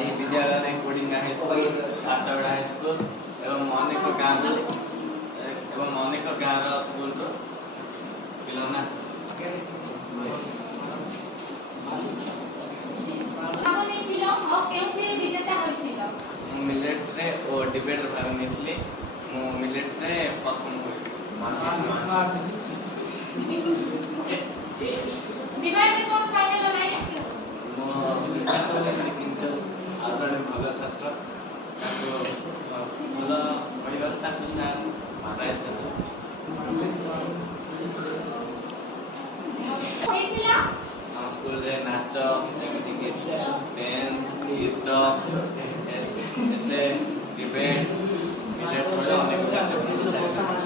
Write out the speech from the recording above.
ଏହି ବିଦ୍ୟାଳୟରେ କୋଡ଼ିଙ୍ଗା ହାଇସ୍କୁଲ, ଆଶାଗଡ଼ା ହାଇସ୍କୁଲ ଏବଂ ଅନେକ ଗାଁର ସ୍କୁଲରୁ ପିଲାମାନେ ଆସିଛନ୍ତି। ମୁଁ ମିଲେଟ୍ସରେ ଓ ଡିବେଟ୍ରେ ଭାଗ ନେଇଥିଲି। ମୁଁ ମିଲେଟ୍ସରେ ପ୍ରଥମ ହୋଇଛି। କିନ୍ତୁ ଆଉ ଜଣେ ଭଲ ଛାତ୍ର ତାକୁ ଭଲ କହିବାରୁ ତାକୁ ସାର୍ ପ୍ରାଇଜ୍ ଦେଲେ। ଆମ ସ୍କୁଲରେ ନାଚ ଯେମିତିକି ଡ୍ୟାନ୍ସ, ଗୀତ, ଏସେ, ଡିବେଟ୍, ମିଲେଟ୍ସ ଭଳି ଅନେକ କାର୍ଯ୍ୟକ୍ରମ ଚାଲିଥିଲା।